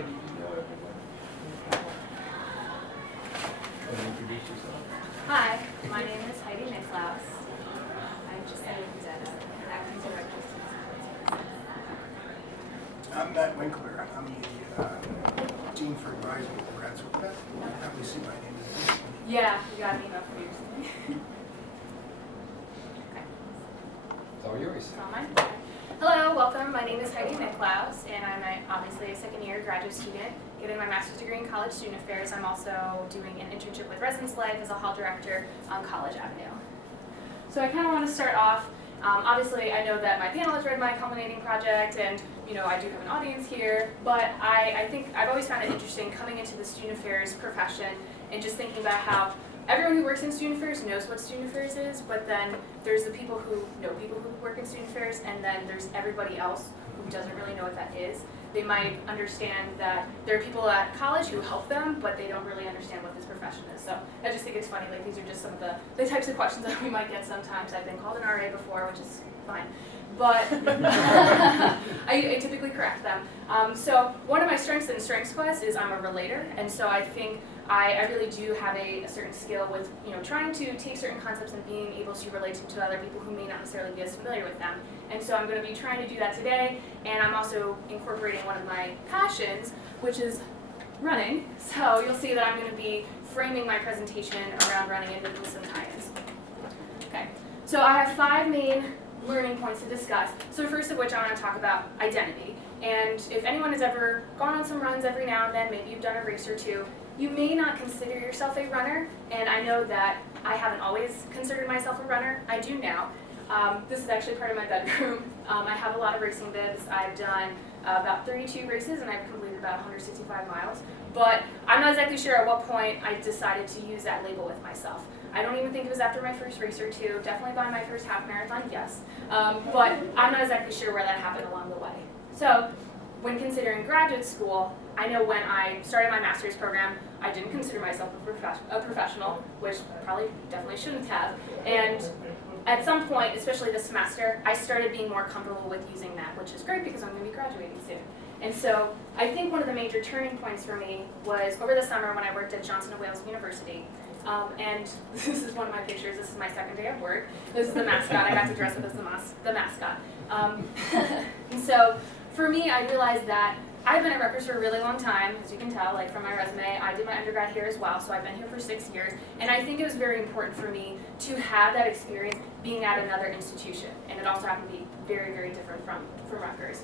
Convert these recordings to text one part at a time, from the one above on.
Heidi, do you know everyone? Want to introduce yourself? Hi, my name is Heidi Nicklaus. I just said acting director of student services. I'm Matt Winkler. I'm the Dean for Advisory at the Grad School. Have we seen my name? Yeah, you got an email from me recently. Okay, It's all yours. it's on mine. Hello, welcome. My name is Heidi Nicklaus, and I'm obviously a second-year graduate student getting my master's degree in college student affairs. I'm also doing an internship with Residence Life as a hall director on College Avenue. So I kind of want to start off. Obviously, I know that my panel has read my culminating project, and I do have an audience here, but I think I've always found it interesting coming into the student affairs profession and just thinking about how everyone who works in student affairs knows what student affairs is, but then there's the people who know people who work in student affairs, and then there's everybody else who doesn't really know what that is. They might understand that there are people at college who help them, but they don't really understand what this profession is. So I just think it's funny, like these are just some of the types of questions that we might get sometimes. I've been called an RA before, which is fine. But I typically correct them. So one of my strengths in Strengths Quest is I'm a relator, and so I think I really do have a certain skill with trying to take certain concepts and being able to relate them to other people who may not necessarily be as familiar with them. And so I'm going to be trying to do that today, and I'm also incorporating one of my passions, which is running. So you'll see that I'm going to be framing my presentation around running and making some tie-ins. Okay, so I have 5 main learning points to discuss. So first of which I want to talk about identity. And if anyone has ever gone on some runs every now and then, maybe you've done a race or two, you may not consider yourself a runner, and I know that I haven't always considered myself a runner. I do now. This is actually part of my bedroom. I have a lot of racing bibs. I've done about 32 races, and I've completed about 165 miles. But I'm not exactly sure at what point I decided to use that label with myself. I don't even think it was after my first race or two, definitely by my first half marathon, yes. But I'm not exactly sure where that happened along the way. So when considering graduate school, I know when I started my master's program, I didn't consider myself a professional, which probably definitely shouldn't have. And at some point, especially this semester, I started being more comfortable with using that, which is great because I'm going to be graduating soon. And so I think one of the major turning points for me was over the summer when I worked at Johnson & Wales University. And this is one of my pictures. This is my second day of work. This is the mascot. I got to dress up as the mascot. And so for me, I realized that I've been at Rutgers for a really long time, as you can tell, like from my resume. I did my undergrad here as well, so I've been here for 6 years. And I think it was very important for me to have that experience being at another institution. And it also happened to be very, very different from Rutgers.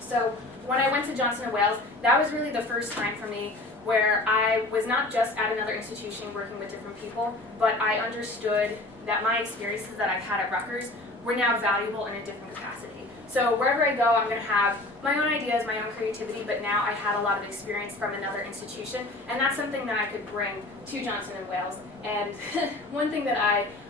So when I went to Johnson & Wales, that was really the first time for me where I was not just at another institution working with different people, but I understood that my experiences that I've had at Rutgers were now valuable in a different capacity. So wherever I go, I'm going to have my own ideas, my own creativity, but now I had a lot of experience from another institution, and that's something that I could bring to Johnson & Wales. And one thing that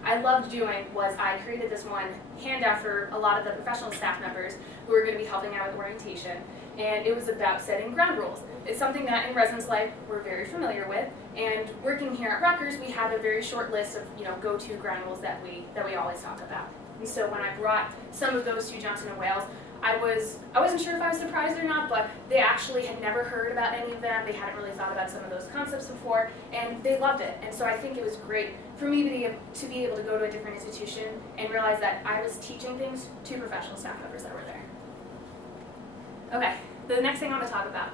I loved doing was I created this one handout for a lot of the professional staff members who were going to be helping out with orientation, and it was about setting ground rules. It's something that in Residence Life we're very familiar with, and working here at Rutgers, we have a very short list of go-to ground rules that we always talk about. And so when I brought some of those to Johnson & Wales, I wasn't sure if I was surprised or not, but they actually had never heard about any of them. They hadn't really thought about some of those concepts before, and they loved it. And so I think it was great for me to be able to go to a different institution and realize that I was teaching things to professional staff members that were there. Okay, the next thing I want to talk about.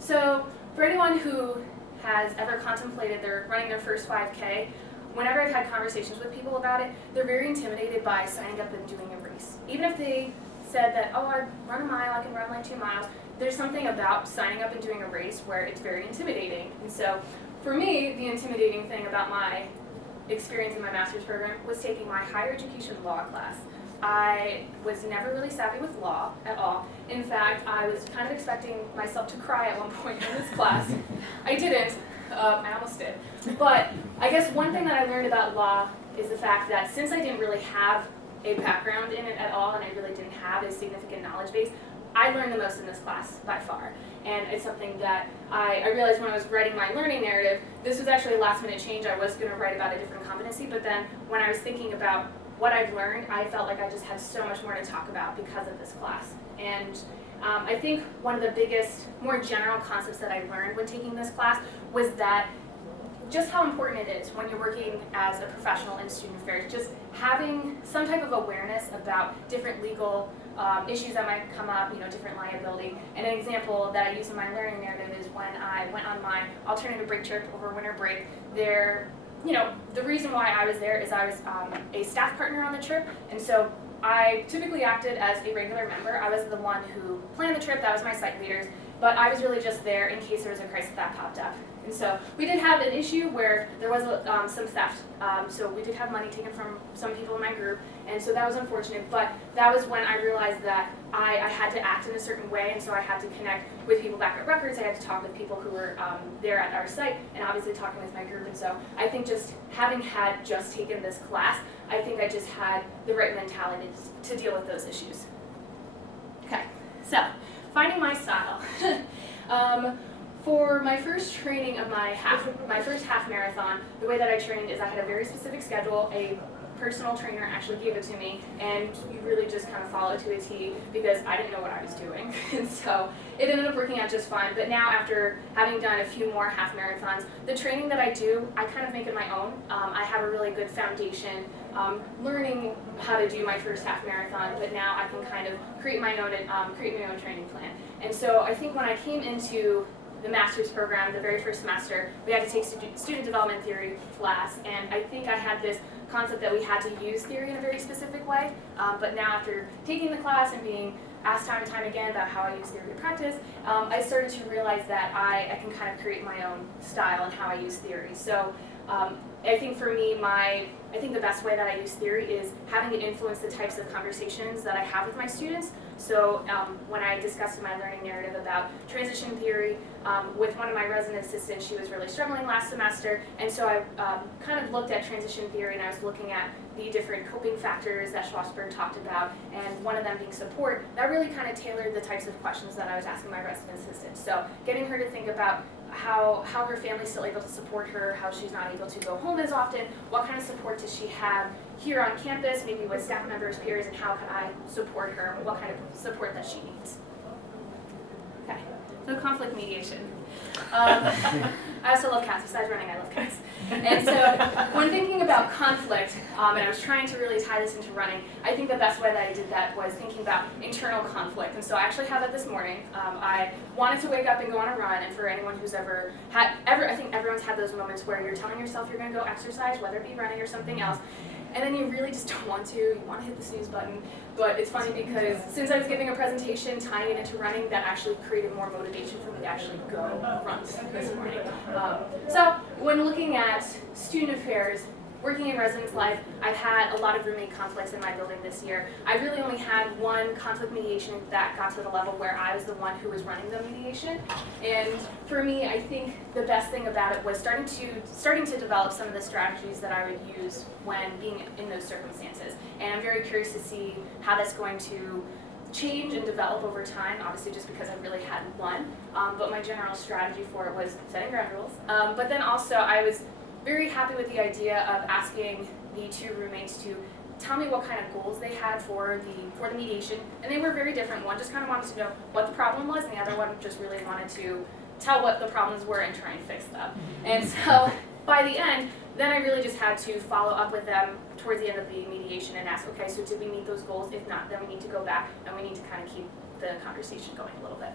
So for anyone who has ever contemplated running their first 5K, whenever I've had conversations with people about it, they're very intimidated by signing up and doing a race. Even if they said that, oh, I run a mile, I can run like 2 miles, there's something about signing up and doing a race where it's very intimidating. And so for me, the intimidating thing about my experience in my master's program was taking my higher education law class. I was never really savvy with law at all. In fact, I was kind of expecting myself to cry at one point in this class. I didn't. I almost did. But I guess one thing that I learned about law is the fact that since I didn't really have a background in it at all, and I really didn't have a significant knowledge base, I learned the most in this class by far. And it's something that I realized when I was writing my learning narrative. This was actually a last minute change. I was going to write about a different competency, but then when I was thinking about what I've learned, I felt like I just had so much more to talk about because of this class. And I think one of the biggest, more general concepts that I learned when taking this class was that just how important it is when you're working as a professional in student affairs, just having some type of awareness about different legal issues that might come up, different liability. And an example that I use in my learning narrative is when I went on my alternative break trip over winter break. The reason why I was there is I was a staff partner on the trip, and so I typically acted as a regular member. I was the one who planned the trip, that was my site leaders, but I was really just there in case there was a crisis that popped up. And so we did have an issue where there was some theft. So we did have money taken from some people in my group, and so that was unfortunate. But that was when I realized that I had to act in a certain way, and so I had to connect with people back at Rutgers. I had to talk with people who were there at our site, and obviously talking with my group. And so I think just having had just taken this class, I think I just had the right mentality to deal with those issues. Okay, so finding my style. For my first training of my first half marathon, the way that I trained is I had a very specific schedule. A personal trainer actually gave it to me, and you really just kind of follow it to a T because I didn't know what I was doing. And so it ended up working out just fine. But now, after having done a few more half marathons, the training that I do, I kind of make it my own. I have a really good foundation learning how to do my first half marathon, but now I can kind of create my own training plan. And so I think when I came into the master's program, the very first semester, we had to take student development theory class, and I think I had this concept that we had to use theory in a very specific way, but now after taking the class and being asked time and time again about how I use theory to practice, I started to realize that I can kind of create my own style and how I use theory. So I think for me, I think the best way that I use theory is having it influence the types of conversations that I have with my students. So when I discussed in my learning narrative about transition theory with one of my resident assistants, she was really struggling last semester, and so I kind of looked at transition theory, and I was looking at the different coping factors that Schlossberg talked about, and one of them being support. That really kind of tailored the types of questions that I was asking my resident assistant. So getting her to think about how her family's still able to support her, how she's not able to go home as often, what kind of support does she have here on campus, maybe with staff members, peers, and how can I support her, what kind of support that she needs. Okay, so conflict mediation. I also love cats. Besides running, I love cats. And so when thinking about conflict, and I was trying to really tie this into running, I think the best way that I did that was thinking about internal conflict. And so I actually had that this morning. I wanted to wake up and go on a run, and for anyone who's ever had, I think everyone's had those moments where you're telling yourself you're going to go exercise, whether it be running or something else, and then you really just don't want to. You want to hit the snooze button. But it's funny because since I was giving a presentation tying it into running, that actually created more motivation for me to actually go run this morning. So when looking at student affairs, working in residence life, I've had a lot of roommate conflicts in my building this year. I really only had one conflict mediation that got to the level where I was the one who was running the mediation. And for me, I think the best thing about it was starting to develop some of the strategies that I would use when being in those circumstances. And I'm very curious to see how that's going to change and develop over time, obviously just because I really had one. But my general strategy for it was setting ground rules. But then also I was very happy with the idea of asking the two roommates to tell me what kind of goals they had for the mediation, and they were very different. One just kind of wanted to know what the problem was, and the other one just really wanted to tell what the problems were and try and fix them. And so by the end, then I really just had to follow up with them towards the end of the mediation and ask, okay, so did we meet those goals? If not, then we need to go back and we need to kind of keep the conversation going a little bit.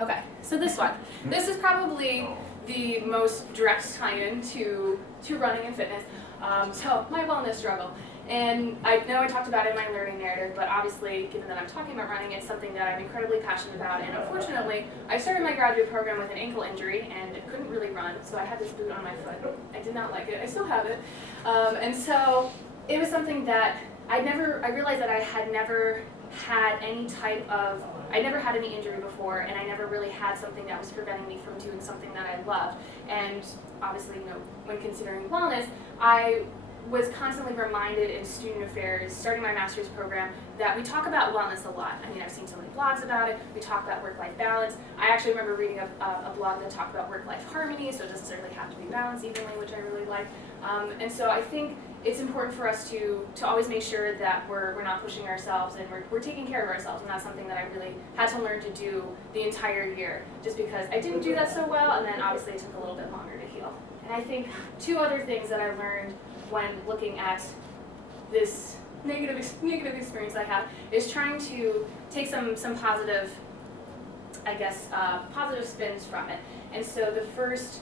Okay, so this one. This is probably the most direct tie-in to running and fitness. So my wellness struggle. And I know I talked about it in my learning narrative, but obviously, given that I'm talking about running, it's something that I'm incredibly passionate about. And unfortunately, I started my graduate program with an ankle injury and couldn't really run, so I had this boot on my foot. I did not like it. I still have it. And so it was something that I realized that I had never had I never had any injury before, and I never really had something that was preventing me from doing something that I loved. And obviously, when considering wellness, I was constantly reminded in student affairs, starting my master's program, that we talk about wellness a lot. I mean, I've seen so many blogs about it. We talk about work-life balance. I actually remember reading a blog that talked about work-life harmony, so it doesn't necessarily have to be balanced evenly, which I really like. And so I think it's important for us to always make sure that we're not pushing ourselves and we're taking care of ourselves, and that's something that I really had to learn to do the entire year, just because I didn't do that so well, and then obviously it took a little bit longer to heal. And I think two other things that I learned when looking at this negative experience I have is trying to take some positive, I guess, positive spins from it. And so the first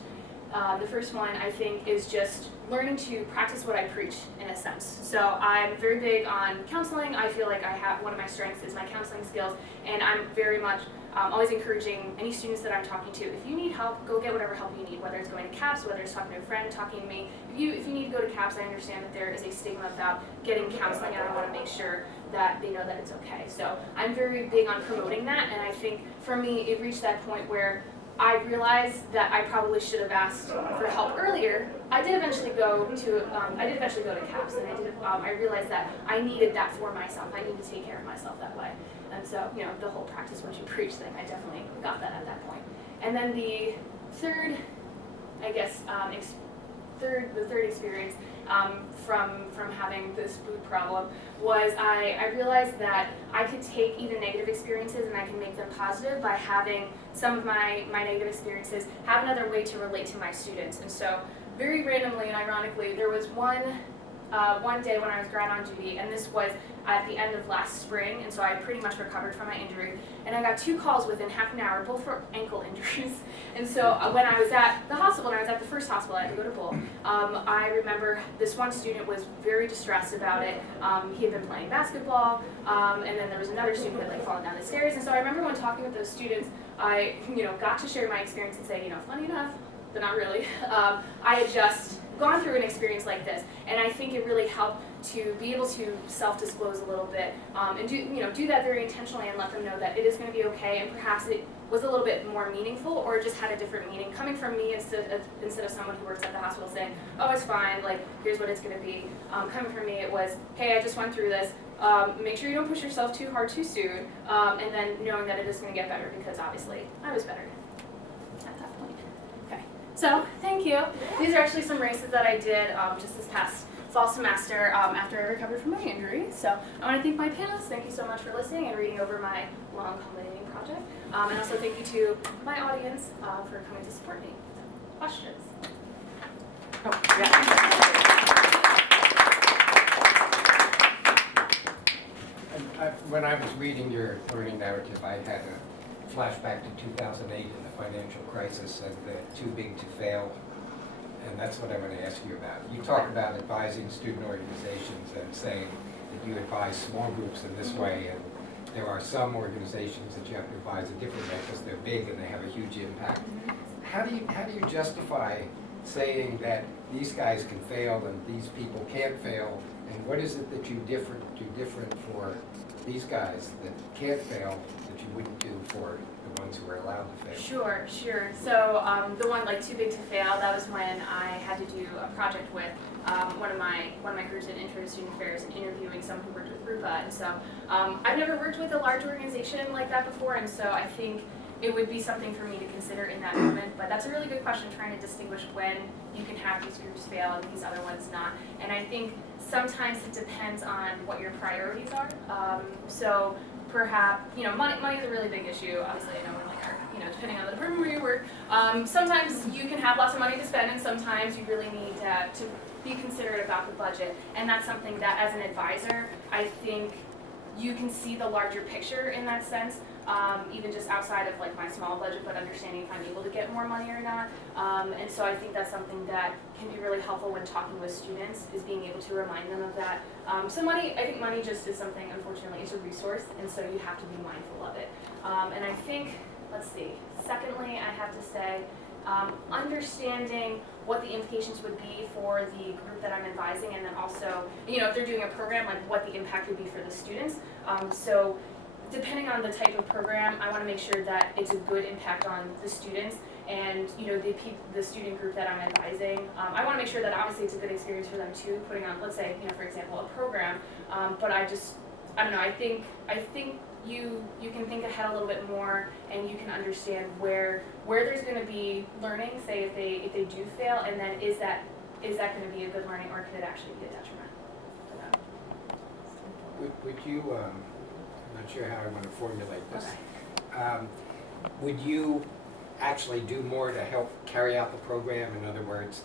one, I think, is just learning to practice what I preach, in a sense. So I'm very big on counseling. I feel like I have, one of my strengths is my counseling skills, and I'm very much always encouraging any students that I'm talking to, if you need help, go get whatever help you need, whether it's going to CAPS, whether it's talking to a friend, talking to me. If you need to go to CAPS, I understand that there is a stigma about getting counseling, and I want to make sure that they know that it's okay. So I'm very big on promoting that, and I think for me, it reached that point where I realized that I probably should have asked for help earlier. I did eventually go to CAPS, and I realized that I needed that for myself. I need to take care of myself that way. And so, the whole practice what you preach thing, I definitely got that at that point. And then the third, I guess, the third experience from having this food problem was I realized that I could take even negative experiences and I can make them positive by having some of my negative experiences have another way to relate to my students. And so very randomly and ironically, there was one day when I was grad on duty, and this was at the end of last spring, and so I pretty much recovered from my injury, and I got 2 calls within half an hour, both for ankle injuries. And so when I was at the hospital, and I was at the first hospital, I had to go to Bull, I remember this one student was very distressed about it. He had been playing basketball, and then there was another student who had like fallen down the stairs, and so I remember when talking with those students, I got to share my experience and say, funny enough, but not really, I had just gone through an experience like this, and I think it really helped to be able to self-disclose a little bit, and do that very intentionally and let them know that it is going to be okay, and perhaps it was a little bit more meaningful or just had a different meaning coming from me instead of someone who works at the hospital saying, oh, it's fine, like here's what it's going to be. Coming from me, it was, hey, I just went through this. Make sure you don't push yourself too hard too soon, and then knowing that it is going to get better, because obviously I was better at that point. Okay, so thank you. These are actually some races that I did just this past fall semester after I recovered from my injury. So I want to thank my panelists. Thank you so much for listening and reading over my long culminating project. And also thank you to my audience for coming to support me. So, questions? Oh, yeah. When I was reading your learning narrative, I had a flashback to 2008 and the financial crisis and the too big to fail. And that's what I want to ask you about. You talk about advising student organizations and saying that you advise small groups in this way, and there are some organizations that you have to advise a different way because they're big and they have a huge impact. How do you justify saying that these guys can fail and these people can't fail, and what is it that you do different for these guys that can't fail that you wouldn't do for the ones who are allowed to fail? Sure. So the one like too big to fail, that was when I had to do a project with one of my groups in Intro to Student Affairs and interviewing someone who worked with RUPA. And so I've never worked with a large organization like that before, and so I think it would be something for me to consider in that moment. But that's a really good question, trying to distinguish when you can have these groups fail and these other ones not. And I think sometimes it depends on what your priorities are. So perhaps, money is a really big issue. Obviously, I know we're like, depending on the department where you work. Sometimes you can have lots of money to spend, and sometimes you really need to be considerate about the budget. And that's something that, as an advisor, I think you can see the larger picture in that sense. Even just outside of like my small budget, but understanding if I'm able to get more money or not. And so I think that's something that can be really helpful when talking with students, is being able to remind them of that. So I think money just is something, unfortunately, it's a resource, and so you have to be mindful of it. And I think, secondly, I have to say, understanding what the implications would be for the group that I'm advising, and then also, if they're doing a program, like what the impact would be for the students. So depending on the type of program, I want to make sure that it's a good impact on the students and the student group that I'm advising. I want to make sure that obviously it's a good experience for them too, putting on, let's say, for example, a program. But I don't know, I think you can think ahead a little bit more, and you can understand where there's going to be learning, say if they do fail, and then is that is that going to be a good learning, or could it actually be a detriment for them? Would you, I'm not sure how I want to formulate this. Okay. Would you actually do more to help carry out the program? In other words,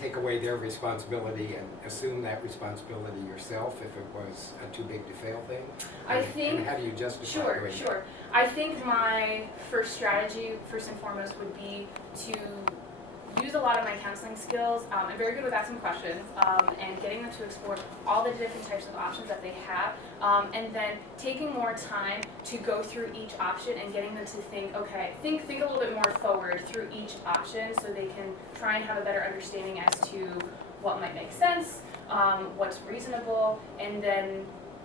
take away their responsibility and assume that responsibility yourself if it was a too big to fail thing? And how do you justify doing that? Sure. I think my first strategy, first and foremost, would be to use a lot of my counseling skills. I'm very good with asking questions and getting them to explore all the different types of options that they have, and then taking more time to go through each option and getting them to think a little bit more forward through each option, so they can try and have a better understanding as to what might make sense, what's reasonable, and then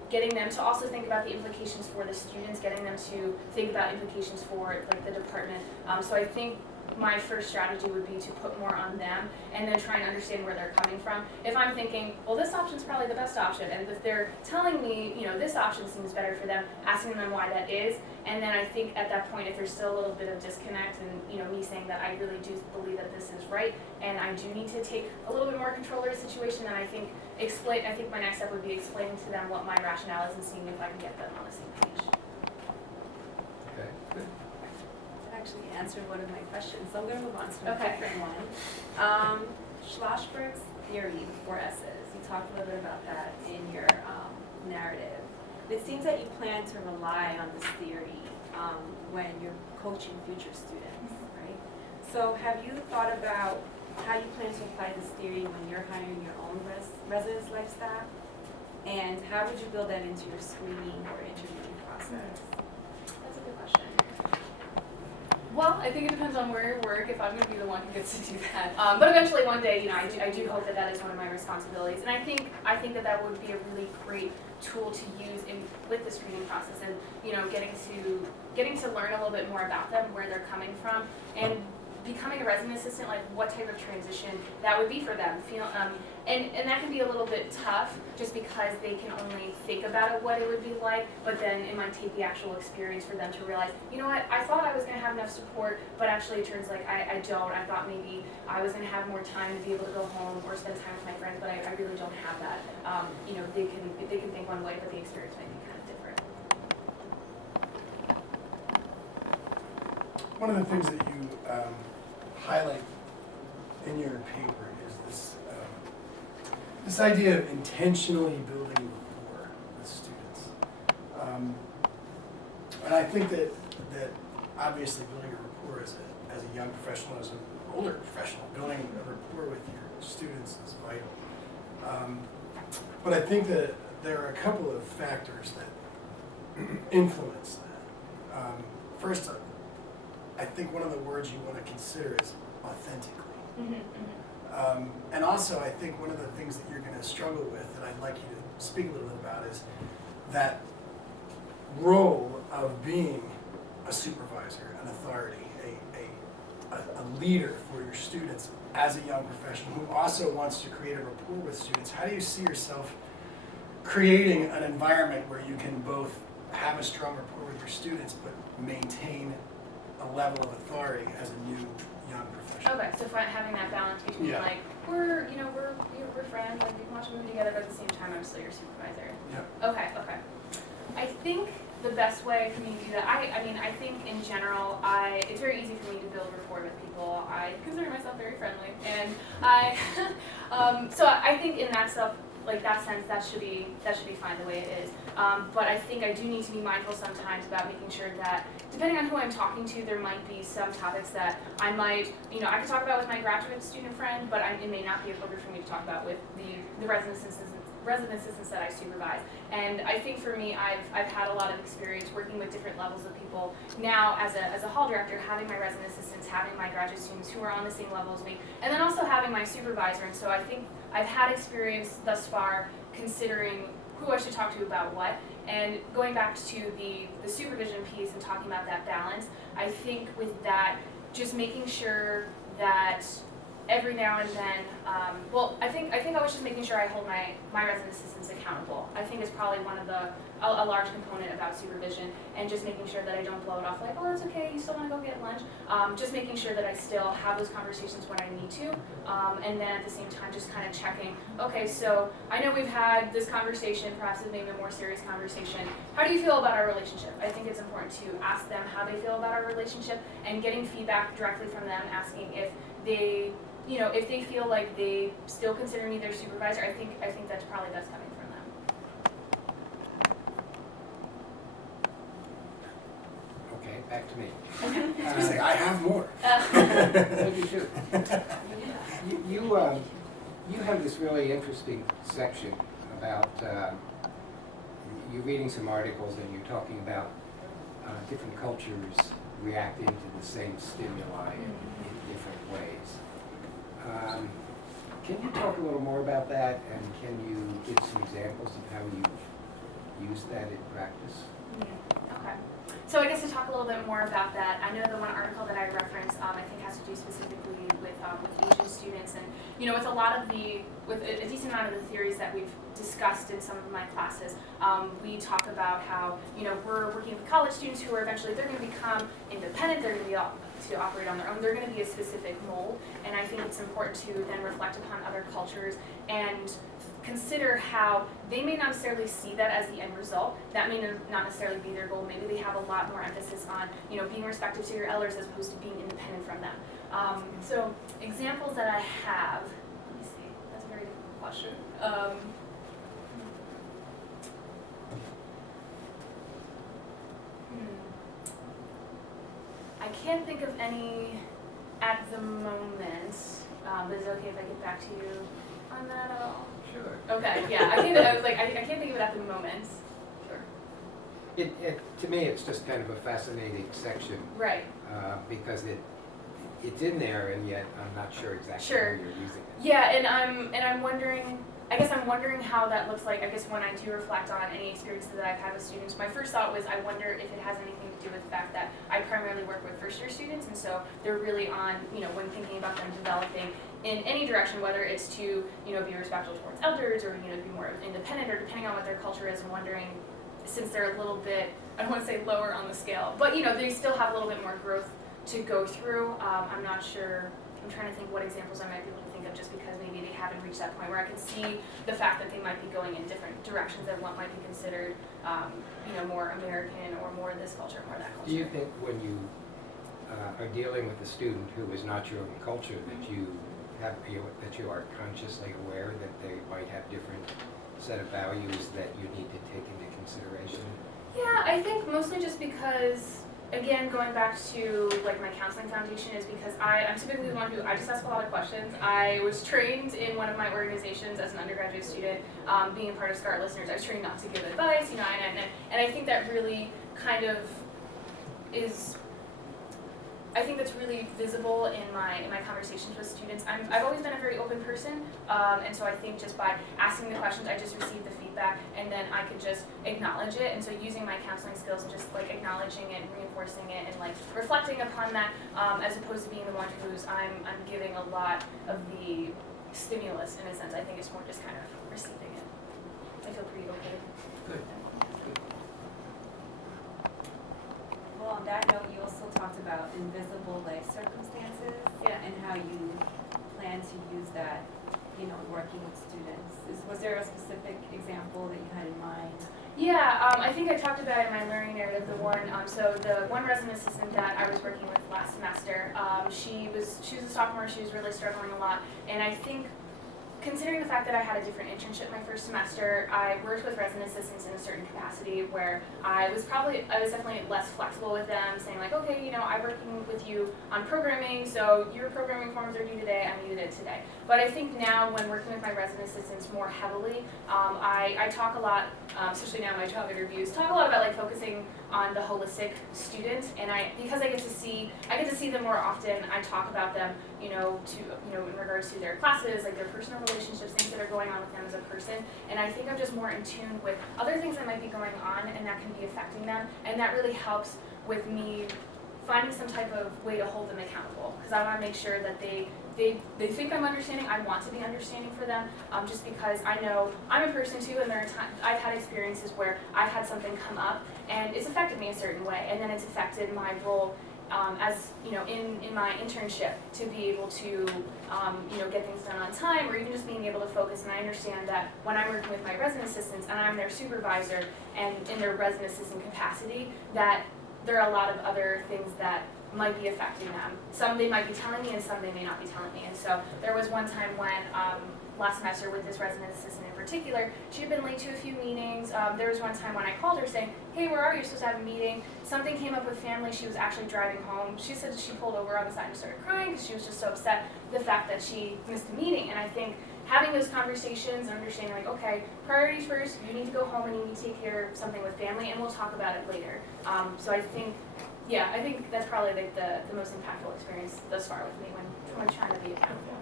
getting them to also think about the implications for the students, getting them to think about implications for like the department. So I think my first strategy would be to put more on them and then try and understand where they're coming from. If I'm thinking, well, this option's probably the best option, and if they're telling me, this option seems better for them, asking them why that is, and then I think at that point, if there's still a little bit of disconnect and, me saying that I really do believe that this is right, and I do need to take a little bit more control of the situation, then I think my next step would be explaining to them what my rationale is and seeing if I can get them on the same page. Okay, good. Actually answered one of my questions, so I'm going to move on to a Okay. different one. Schlossberg's theory for S's. You talked a little bit about that in your narrative. It seems that you plan to rely on this theory when you're coaching future students, right? So have you thought about how you plan to apply this theory when you're hiring your own residence life staff? And how would you build that into your screening or interviewing process? That's a good question. Well, I think it depends on where you work, if I'm going to be the one who gets to do that. But eventually one day, I do hope that is one of my responsibilities. And I think that would be a really great tool to use with the screening process, and, getting to learn a little bit more about them, where they're coming from, and becoming a resident assistant, like what type of transition that would be for them. And that can be a little bit tough just because they can only think about it, what it would be like, but then it might take the actual experience for them to realize, you know what, I thought I was going to have enough support, but actually it turns like I don't. I thought maybe I was going to have more time to be able to go home or spend time with my friends, but I really don't have that. They can think one way, but the experience might be kind of different. One of the things that you highlight in your paper is this idea of intentionally building rapport with students. And I think that obviously building a rapport as a young professional, as an older professional, building a rapport with your students is vital. But I think that there are a couple of factors that influence that. First, I think one of the words you want to consider is authentically. And also, I think one of the things that you're going to struggle with, that I'd like you to speak a little bit about, is that role of being a supervisor, an authority, a leader for your students as a young professional who also wants to create a rapport with students. How do you see yourself creating an environment where you can both have a strong rapport with your students but maintain a level of authority as a new young professional? Okay, so having that balance between like we're friends, like we can watch a movie together, but at the same time I'm still your supervisor. Yeah. Okay. I think the best way for me to do that, I think in general, it's very easy for me to build rapport with people. I consider myself very friendly, and so I think in that stuff, like that sense, that should be fine the way it is. But I think I do need to be mindful sometimes about making sure that, depending on who I'm talking to, there might be some topics that I might, I could talk about with my graduate student friend, but it may not be appropriate for me to talk about with the resident assistants that I supervise. And I think for me, I've had a lot of experience working with different levels of people. Now, as a hall director, having my resident assistants, having my graduate students who are on the same level as me, and then also having my supervisor. And so I think I've had experience thus far considering who I should talk to about what. And going back to the supervision piece and talking about that balance, I think with that, just making sure that every now and then, I think I was just making sure I hold my resident assistants accountable. I think is probably one of a large component about supervision, and just making sure that I don't blow it off like, oh, it's okay, you still want to go get lunch. lunch. Just making sure that I still have those conversations when I need to, and then at the same time just kind of checking, okay, so I know we've had this conversation, perhaps it's maybe a more serious conversation. How do you feel about our relationship? I think it's important to ask them how they feel about our relationship and getting feedback directly from them, asking if they, you know, if they feel like they still consider me their supervisor. I think that's probably best coming from them. Okay, back to me. I was gonna say, I have more. So you do. You have this really interesting section about, you're reading some articles and you're talking about different cultures reacting to the same stimuli in different ways. Can you talk a little more about that, and can you give some examples of how you use that in practice? Okay. So I guess to talk a little bit more about that, I know the one article that I referenced, I think has to do specifically with Asian students, and with a lot of with a decent amount of the theories that we've discussed in some of my classes, we talk about how we're working with college students who are eventually they're going to become independent, they're going to be to operate on their own, they're going to be a specific mold, and I think it's important to then reflect upon other cultures and consider how they may not necessarily see that as the end result. That may not necessarily be their goal. Maybe they have a lot more emphasis on being respectful to your elders as opposed to being independent from them. So examples that I have, let me see, that's a very difficult question. I can't think of any at the moment, but is it okay if I get back to you on that at all? Sure. Okay, yeah, I can't think of it at the moment. Sure. To me, it's just kind of a fascinating section. Right. Because it's in there, and yet I'm not sure exactly Sure. how you're using it. Yeah, and I'm wondering. I guess I'm wondering how that looks like. I guess when I do reflect on any experiences that I've had with students, my first thought was I wonder if it has anything to do with the fact that I primarily work with first-year students, and so they're really on, when thinking about them developing in any direction, whether it's to, be respectful towards elders or, be more independent, or depending on what their culture is, and wondering, since they're a little bit, I don't want to say lower on the scale, but, they still have a little bit more growth to go through. I'm not sure. I'm trying to think what examples I might be able to think of, just because maybe they haven't reached that point where I can see the fact that they might be going in different directions than what might be considered, more American or more this culture, more that culture. Do you think when you are dealing with a student who is not your own culture that you are consciously aware that they might have different set of values that you need to take into consideration? Yeah, I think mostly just because, again, going back to my counseling foundation, is because I'm typically the one who I just ask a lot of questions. I was trained in one of my organizations as an undergraduate student, being a part of SCART listeners. I was trained not to give advice, and I think that really kind of is. I think that's really visible in my conversations with students. I've always been a very open person, and so I think just by asking the questions, I just receive the feedback, and then I could just acknowledge it. And so using my counseling skills and just acknowledging it and reinforcing it and reflecting upon that, as opposed to being the one who's I'm giving a lot of the stimulus in a sense. I think it's more just kind of receiving it. I feel pretty okay. Good. Well, on that note, you also talked about invisible life circumstances. Yeah. And how you plan to use that, working with students. Was there a specific example that you had in mind? Yeah, I think I talked about it in my learning narrative, so the one resident assistant that I was working with last semester, she was a sophomore, she was really struggling a lot, and I think considering the fact that I had a different internship my first semester, I worked with resident assistants in a certain capacity where I was definitely less flexible with them, saying okay, I'm working with you on programming, so your programming forms are due today, I needed it today. But I think now when working with my resident assistants more heavily, I talk a lot, especially now in my job interviews, talk a lot about focusing on the holistic student, and because I get to see them more often, I talk about them, in regards to their classes, their personal relationships, things that are going on with them as a person, and I think I'm just more in tune with other things that might be going on and that can be affecting them, and that really helps with me finding some type of way to hold them accountable, because I want to make sure that they think I'm understanding. I want to be understanding for them, just because I know I'm a person too, and there are times I've had experiences where I've had something come up and it's affected me a certain way, and then it's affected my role as in my internship, to be able to get things done on time, or even just being able to focus. And I understand that when I'm working with my resident assistants and I'm their supervisor and in their resident assistant capacity, that there are a lot of other things that might be affecting them. Some they might be telling me and some they may not be telling me. And so there was one time when last semester with this resident assistant in particular, she had been late to a few meetings. There was one time when I called her saying, hey, where are you? You're supposed to have a meeting. Something came up with family. She was actually driving home. She said she pulled over on the side and started crying because she was just so upset the fact that she missed a meeting. And I think having those conversations and understanding like, okay, priorities first, you need to go home and you need to take care of something with family and we'll talk about it later. So I think that's probably like the most impactful experience thus far with me when trying to be accountable.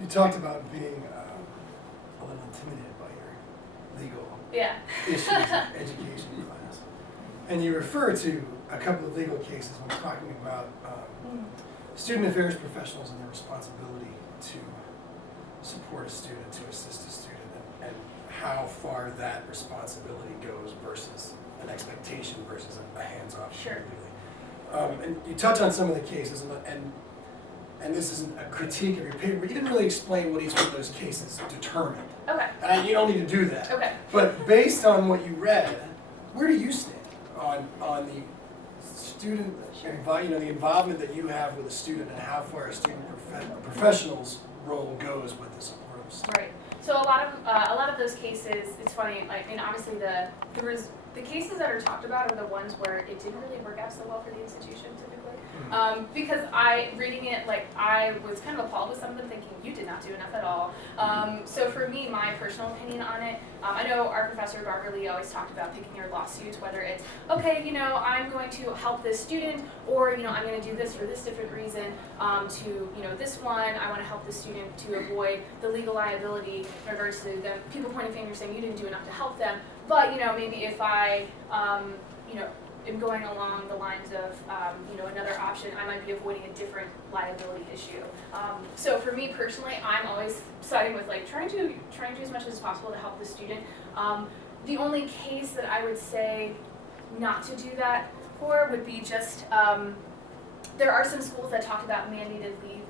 You talked about being a little intimidated by your legal issues in education class. And you refer to a couple of legal cases when talking about student affairs professionals and their responsibility to support a student, to assist a student, and how far that responsibility goes versus an expectation versus a hands-off. Sure. And you touch on some of the cases, and this isn't a critique of your paper, but you didn't really explain what each one of those cases determined. Okay. And you don't need to do that. Okay. But based on what you read, where do you stand on the student, the involvement that you have with a student and how far a student professional's role goes with the support of a student? Right. So a lot of those cases, it's funny. Like, I mean, obviously the cases that are talked about are the ones where it didn't really work out so well for the institution typically. Because reading it, like, I was kind of appalled with some of them, thinking you did not do enough at all. So for me, my personal opinion on it, I know our professor Barbara Lee always talked about picking your lawsuits, whether it's okay, I'm going to help this student, or I'm going to do this for this different reason. This one, I want to help the student to avoid the legal liability in regards to them people pointing fingers saying you didn't do enough to help them. But maybe if I am going along the lines of another option, I might be avoiding a different liability issue. So for me personally, I'm always siding with like trying to do as much as possible to help the student. The only case that I would say not to do that for would be just there are some schools that talk about mandated leave,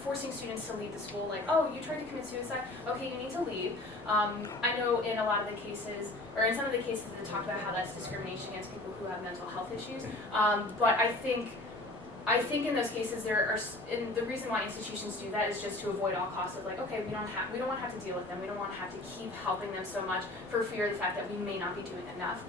forcing students to leave the school, like, oh, you tried to commit suicide, okay, you need to leave. I know in a lot of the cases, or in some of the cases that talk about how that's discrimination against people who have mental health issues, but I think in those cases and the reason why institutions do that is just to avoid all costs of like, okay, we don't want to have to deal with them, we don't want to have to keep helping them so much for fear of the fact that we may not be doing enough.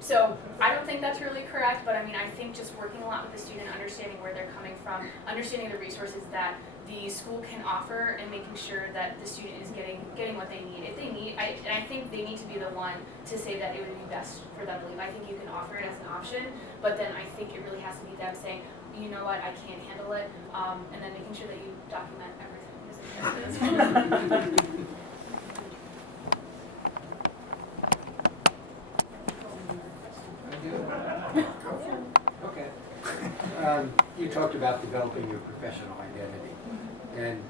So I don't think that's really correct, but I mean, I think just working a lot with the student, understanding where they're coming from, understanding the resources that the school can offer, and making sure that the student is getting what they need. If they need, and I think they need to be the one to say that it would be best for them to leave. I think you can offer it as an option, but then I think it really has to be them saying, you know what, I can't handle it, and then making sure that you document everything. Okay. You talked about developing your professional identity. And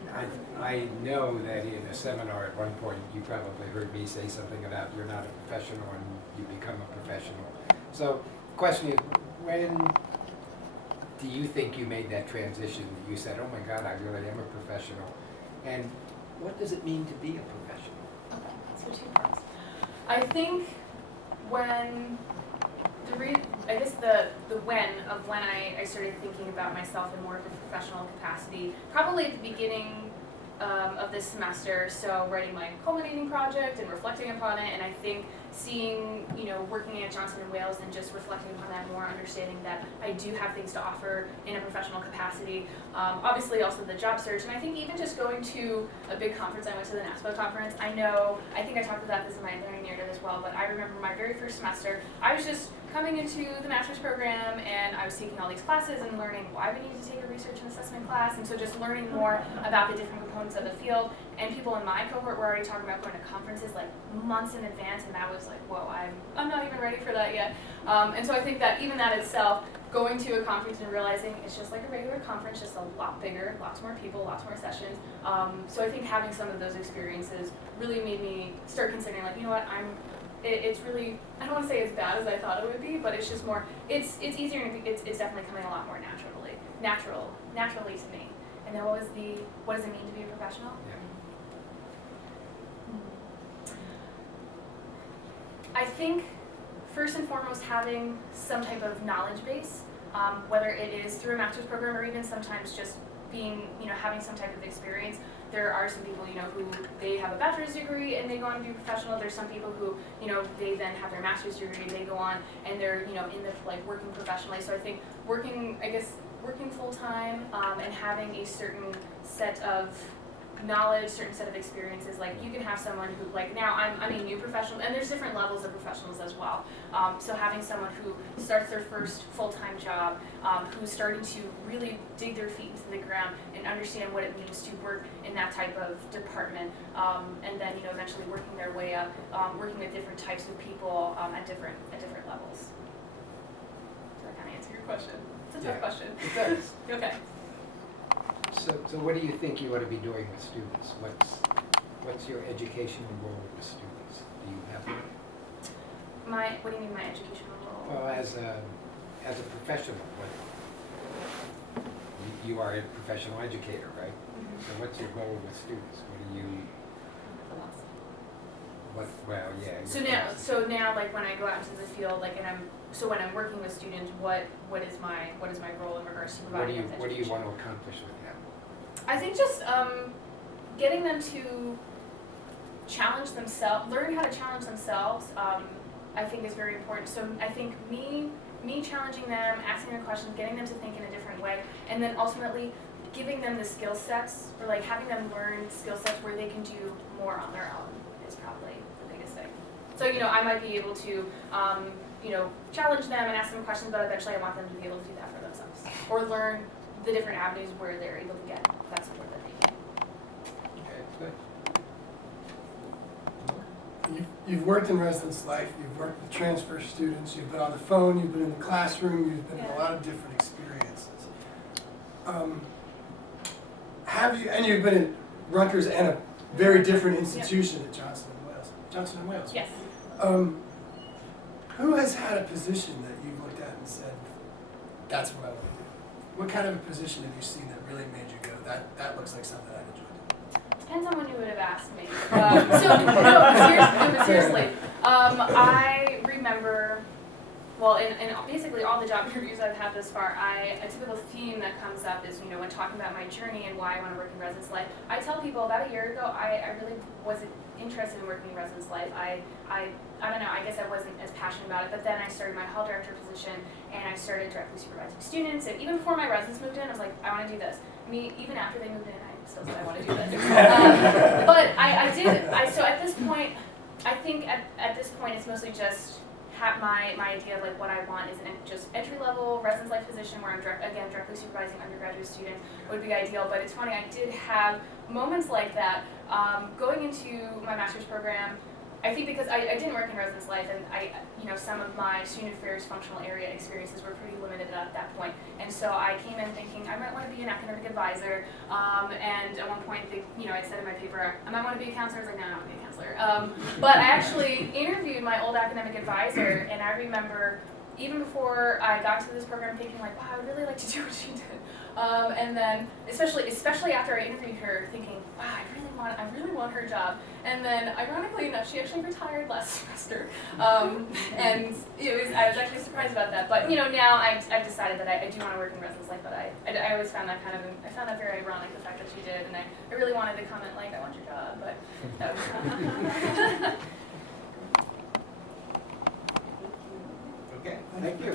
I know that in a seminar at one point, you probably heard me say something about you're not a professional and you become a professional. So the question is, when do you think you made that transition? You said, oh my God, I really am a professional. And what does it mean to be a professional? Okay, so 2 parts. I think when when I started thinking about myself in more of a professional capacity, probably at the beginning of this semester, so writing my culminating project and reflecting upon it, and I think seeing, working at Johnson & Wales and just reflecting upon that more, understanding that I do have things to offer in a professional capacity. Obviously also the job search, and I think even just going to a big conference, I went to the NASPO conference. I think I talked about this in my learning narrative as well, but I remember my very first semester, I was just coming into the master's program and I was taking all these classes and learning why we need to take a research and assessment class, and so just learning more about the different components of the field. And people in my cohort were already talking about going to conferences like months in advance, and that was like, whoa, I'm not even ready for that yet. And so I think that even that itself, going to a conference and realizing it's just like a regular conference, just a lot bigger, lots more people, lots more sessions. So I think having some of those experiences really made me start considering like, you know what, it's really, I don't want to say as bad as I thought it would be, but it's just more, it's easier and it's definitely coming a lot more naturally to me. And then what does it mean to be a professional? Yeah. I think first and foremost having some type of knowledge base, whether it is through a master's program or even sometimes just being, having some type of experience. There are some people, who they have a bachelor's degree and they go on to be professional. There's some people who, they then have their master's degree, they go on and they're, in the working professionally. So I think working full time and having a certain set of knowledge, certain set of experiences. Like you can have someone who, like now I'm a new professional, and there's different levels of professionals as well. So having someone who starts their first full-time job, who's starting to really dig their feet into the ground and understand what it means to work in that type of department, and then eventually working their way up, working with different types of people at different levels. Does that kind of answer your question? It's a tough question. It does. Okay. So what do you think you ought to be doing with students? What's your educational role with students? Do you have one? What do you mean my educational role? Well, as a professional, you are a professional educator, right? Mm-hmm. So what's your goal with students? What do you? Well, yeah. So now, like when I go out into the field, like when I'm working with students, what is my role in regards to providing them with What do you education? want to accomplish with them? I think just getting them to challenge themselves, learn how to challenge themselves, I think is very important. So I think me challenging them, asking them questions, getting them to think in a different way, and then ultimately giving them the skill sets, or like having them learn skill sets where they can do more on their own is probably the biggest thing. So I might be able to challenge them and ask them questions, but eventually I want them to be able to do that for themselves, or learn the different avenues where they're able to get that support that they need. Okay, good. You've worked in residence life, you've worked with transfer students, you've been on the phone, you've been in the classroom, you've been in a lot of different experiences. And you've been in Rutgers and a very different institution at Johnson & Wales. Yes. Who has had a position that you've looked at and said, that's what I want to do? What kind of a position have you seen that really made you go, that looks like something I'd enjoy doing? Depends on when you would have asked me. Seriously. I remember, well, in basically all the job interviews I've had thus far, a typical theme that comes up is, when talking about my journey and why I want to work in residence life, I tell people about a year ago, I really wasn't interested in working in residence life. I don't know, I guess I wasn't as passionate about it, but then I started my hall director position and I started directly supervising students, and even before my residents moved in, I was like, I want to do this. Even after they moved in, I still said I want to do this. But I did, so at this point, I think at this point it's mostly just my idea of like what I want is just entry-level residence life position where I'm directly supervising undergraduate students would be ideal. But it's funny, I did have moments like that going into my master's program. I think because I didn't work in residence life, and some of my student affairs functional area experiences were pretty limited at that point. And so I came in thinking I might want to be an academic advisor. And at one point, I said in my paper, I might want to be a counselor. I was like, no, I don't want to be a counselor. But I actually interviewed my old academic advisor, and I remember even before I got to this program thinking like, wow, I would really like to do what she did. And then especially after I interviewed her, thinking, wow, I really want her job. And then ironically enough, she actually retired last semester. And I was actually surprised about that. But now I've decided that I do want to work in residence life. But I always found that I found that very ironic, the fact that she did. And I really wanted to comment like, I want your job, but that was Okay, thank you.